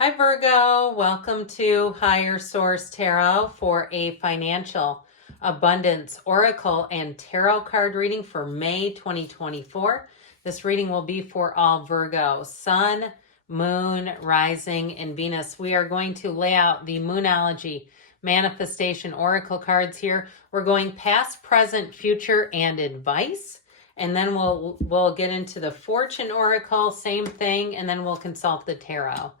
Hi Virgo, welcome to Higher Source Tarot for a financial abundance oracle and tarot card reading for May 2024. This reading will be for all Virgo, Sun, Moon, Rising, and Venus. We are going to lay out the Moonology manifestation oracle cards here. We're going past, present, future, and advice. And then we'll get into the Fortune Oracle, same thing, and then we'll consult the tarot.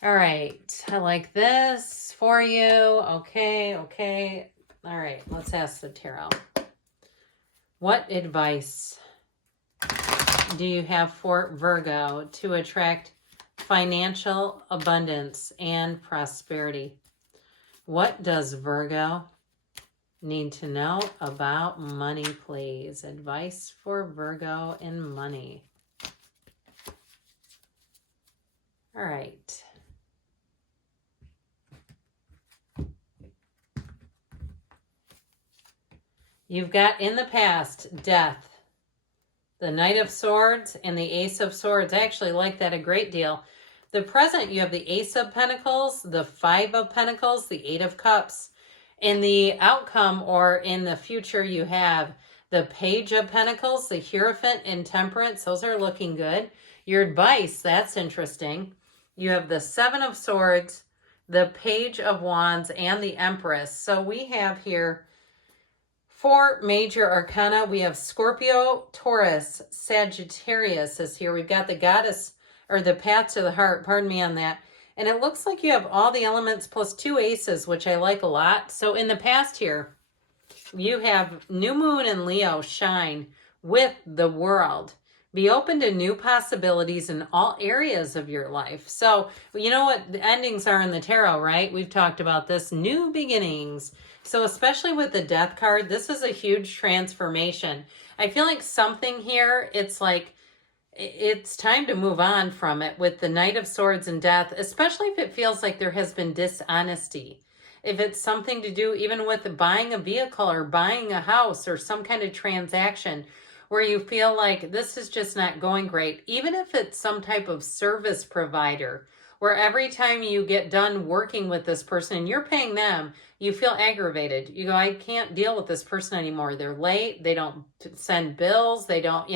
All right, I like this for you. Okay. All right, let's ask the tarot. What advice do you have for Virgo to attract financial abundance and prosperity? What does Virgo need to know about money, please? Advice for Virgo in money. All right. You've got in the past death, the Knight of Swords, and the Ace of Swords. I actually like that a great deal. The present, you have the Ace of Pentacles, the Five of Pentacles, the Eight of Cups. In the outcome or in the future, you have the Page of Pentacles, the Hierophant, and Temperance. Those are looking good. Your advice, that's interesting. You have the Seven of Swords, the Page of Wands, and the Empress. So we have here 4 major arcana. We have Scorpio, Taurus, Sagittarius is here. We've got the goddess, or the path to the heart, pardon me on that. And it looks like you have all the elements plus 2 aces, which I like a lot. So in the past here, you have New Moon and Leo shine with the world. Be open to new possibilities in all areas of your life. So you know what the endings are in the tarot, right? We've talked about this, new beginnings. So especially with the Death card, this is a huge transformation. I feel like something here, it's like, it's time to move on from it with the Knight of Swords and Death, especially if it feels like there has been dishonesty. If it's something to do even with buying a vehicle or buying a house or some kind of transaction where you feel like this is just not going great, even if it's some type of service provider, where every time you get done working with this person and you're paying them, you feel aggravated. You go, I can't deal with this person anymore. They're late. They don't send bills. They don't,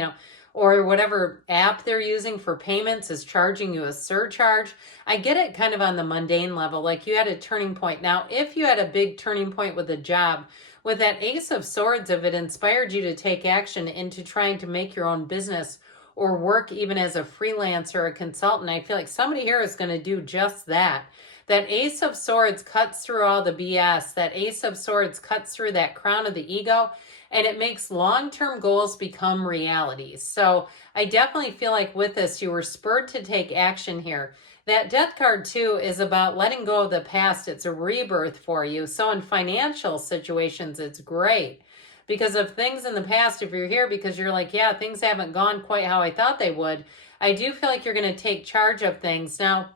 or whatever app they're using for payments is charging you a surcharge. I get it kind of on the mundane level, like you had a turning point. Now, if you had a big turning point with a job, with that Ace of Swords, if it inspired you to take action into trying to make your own business or work even as a freelancer or a consultant, I feel like somebody here is going to do just that. That Ace of Swords cuts through all the BS. That Ace of Swords cuts through that crown of the ego, and it makes long-term goals become realities. So I definitely feel like with this, you were spurred to take action here. That Death card, too, is about letting go of the past. It's a rebirth for you. So in financial situations, it's great. Because of things in the past, if you're here because you're like, yeah, things haven't gone quite how I thought they would, I do feel like you're going to take charge of things. Now,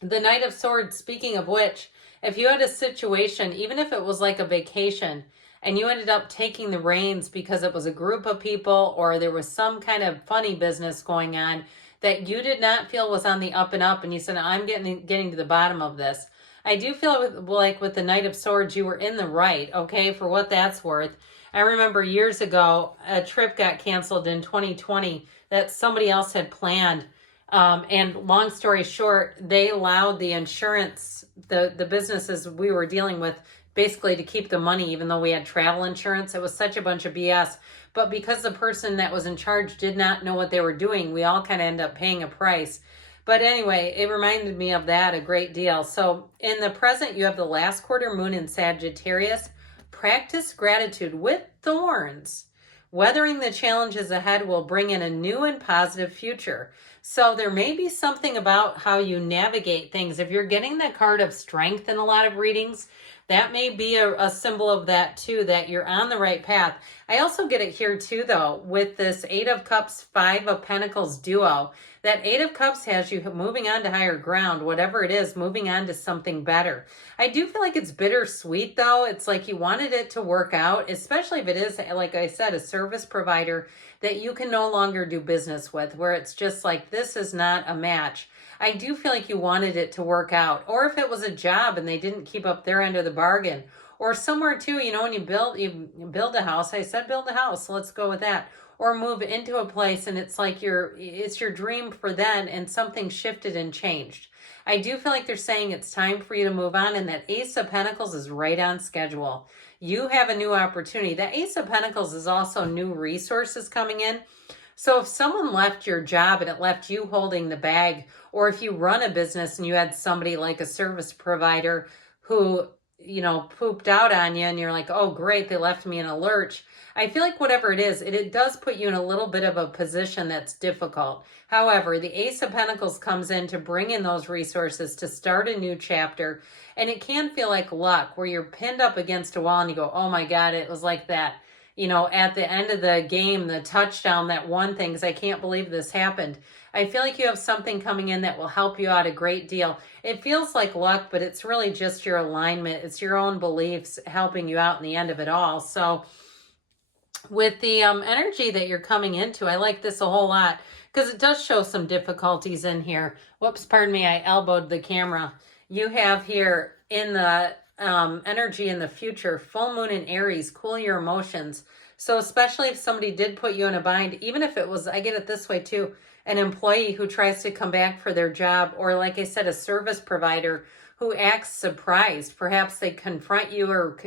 the Knight of Swords, speaking of which, if you had a situation, even if it was like a vacation, and you ended up taking the reins because it was a group of people or there was some kind of funny business going on that you did not feel was on the up and up, and you said, I'm getting to the bottom of this. I do feel like with the Knight of Swords, you were in the right, okay, for what that's worth. I remember years ago, a trip got canceled in 2020 that somebody else had planned. And long story short, they allowed the insurance, the businesses we were dealing with, basically to keep the money, even though we had travel insurance. It was such a bunch of BS. But because the person that was in charge did not know what they were doing, we all kind of end up paying a price. But anyway, it reminded me of that a great deal. So in the present, you have the last quarter moon in Sagittarius. Practice gratitude with thorns. Weathering the challenges ahead will bring in a new and positive future. So there may be something about how you navigate things. If you're getting the card of strength in a lot of readings, that may be a symbol of that too, that you're on the right path. I also get it here too, though, with this 8 of Cups, 5 of Pentacles duo. That 8 of Cups has you moving on to higher ground, whatever it is, moving on to something better. I do feel like it's bittersweet, though. It's like you wanted it to work out, especially if it is, like I said, a service provider that you can no longer do business with, where it's just like, this is not a match. I do feel like you wanted it to work out. Or if it was a job and they didn't keep up their end of the bargain, or somewhere too, when you build a house, I said build a house, so let's go with that. Or move into a place and it's like it's your dream for then and something shifted and changed. I do feel like they're saying it's time for you to move on, and that Ace of Pentacles is right on schedule. You have a new opportunity. That Ace of Pentacles is also new resources coming in. So if someone left your job and it left you holding the bag, or if you run a business and you had somebody like a service provider who, pooped out on you and you're like, oh, great, they left me in a lurch. I feel like whatever it is, it does put you in a little bit of a position that's difficult. However, the Ace of Pentacles comes in to bring in those resources to start a new chapter. And it can feel like luck where you're pinned up against a wall and you go, oh my God, it was like that. At the end of the game, the touchdown, that one thing, because I can't believe this happened. I feel like you have something coming in that will help you out a great deal. It feels like luck, but it's really just your alignment. It's your own beliefs helping you out in the end of it all. So with the energy that you're coming into, I like this a whole lot because it does show some difficulties in here. Whoops, pardon me, I elbowed the camera. You have here in the energy in the future, full moon in Aries, cool your emotions. So especially if somebody did put you in a bind, even if it was, I get it this way too, an employee who tries to come back for their job, or like I said, a service provider who acts surprised. Perhaps they confront you, or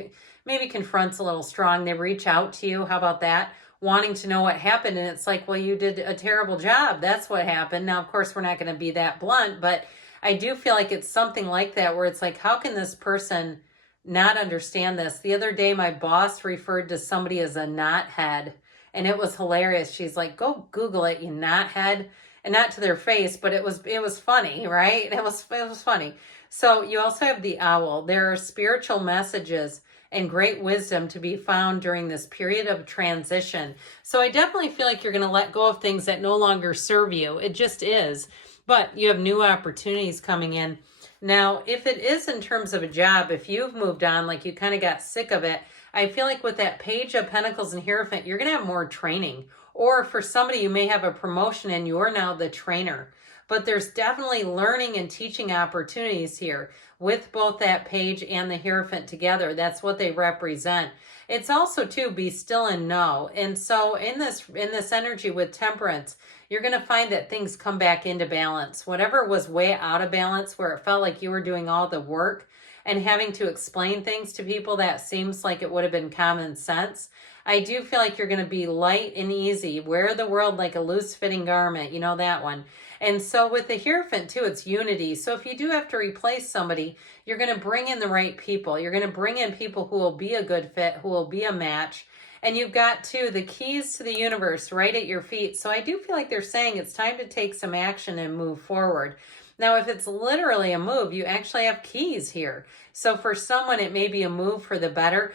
maybe confront's a little strong. They reach out to you. How about that? Wanting to know what happened. And it's like, well, you did a terrible job. That's what happened. Now, of course, we're not going to be that blunt, but I do feel like it's something like that where it's like, how can this person not understand this? The other day, my boss referred to somebody as a knothead, and it was hilarious. She's like, go Google it, you knothead. And not to their face, but it was funny, right? It was funny. So you also have the owl. There are spiritual messages and great wisdom to be found during this period of transition. So I definitely feel like you're going to let go of things that no longer serve you. It just is. But you have new opportunities coming in. Now, if it is in terms of a job, if you've moved on, like you kind of got sick of it, I feel like with that Page of Pentacles and Hierophant, you're going to have more training. Or for somebody, you may have a promotion and you're now the trainer. But there's definitely learning and teaching opportunities here with both that Page and the Hierophant together. That's what they represent. It's also too, be still and know. And so in this energy with Temperance, you're going to find that things come back into balance. Whatever was way out of balance, where it felt like you were doing all the work and having to explain things to people, that seems like it would have been common sense. I do feel like you're going to be light and easy. Wear the world like a loose-fitting garment. You know that one. And so with the Hierophant too, it's unity. So if you do have to replace somebody, you're going to bring in the right people. You're going to bring in people who will be a good fit, who will be a match. And you've got too the keys to the universe right at your feet. So I do feel like they're saying it's time to take some action and move forward. Now, if it's literally a move, you actually have keys here. So for someone, it may be a move for the better.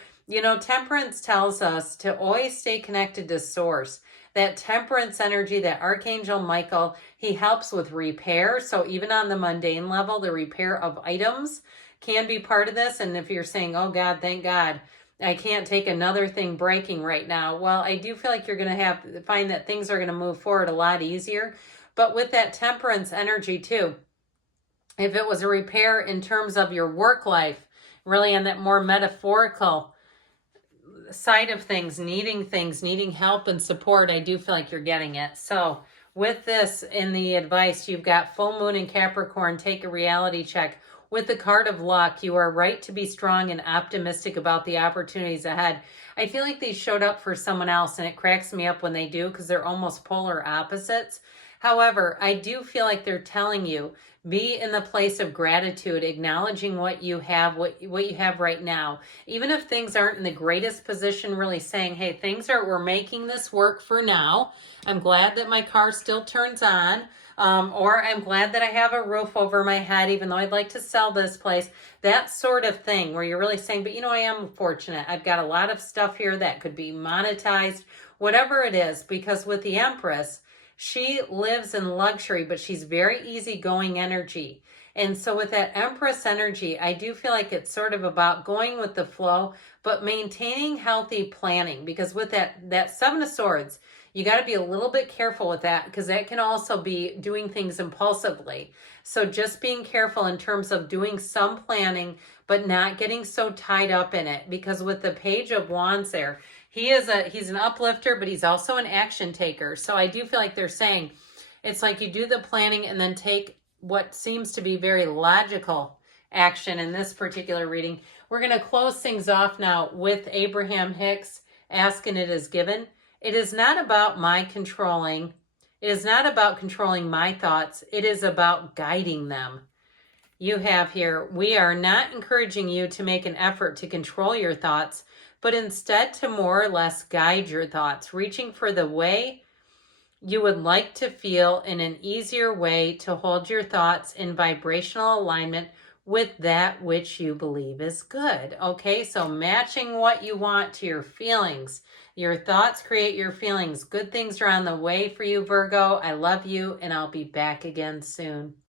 Temperance tells us to always stay connected to source. That Temperance energy, that Archangel Michael, he helps with repair. So even on the mundane level, the repair of items can be part of this. And if you're saying, oh God, thank God, I can't take another thing breaking right now. Well, I do feel like you're going to find that things are going to move forward a lot easier. But with that Temperance energy too, if it was a repair in terms of your work life, really on that more metaphorical side of things, needing help and support, I do feel like you're getting it. So with this in the advice, you've got full moon in Capricorn, take a reality check. With the card of luck, you are right to be strong and optimistic about the opportunities ahead. I feel like these showed up for someone else, and it cracks me up when they do because they're almost polar opposites. However, I do feel like they're telling you, be in the place of gratitude, acknowledging what you have, what you have right now. Even if things aren't in the greatest position, really saying, hey, we're making this work for now. I'm glad that my car still turns on. Or I'm glad that I have a roof over my head, even though I'd like to sell this place. That sort of thing where you're really saying, but I am fortunate. I've got a lot of stuff here that could be monetized, whatever it is, because with the Empress, she lives in luxury, but she's very easygoing energy. And so with that Empress energy, I do feel like it's sort of about going with the flow, but maintaining healthy planning. Because with that Seven of Swords, You got to be a little bit careful with that because that can also be doing things impulsively. So just being careful in terms of doing some planning, but not getting so tied up in it, because with the Page of Wands there, he's an uplifter, but he's also an action taker. So I do feel like they're saying it's like you do the planning and then take what seems to be very logical action in this particular reading. We're going to close things off now with Abraham Hicks, Ask and It Is Given. It is not about my controlling. It is not about controlling my thoughts. It is about guiding them. You have here, we are not encouraging you to make an effort to control your thoughts, but instead to more or less guide your thoughts, reaching for the way you would like to feel in an easier way to hold your thoughts in vibrational alignment with that which you believe is good. Okay, so matching what you want to your feelings. Your thoughts create your feelings. Good things are on the way for you, Virgo. I love you, and I'll be back again soon.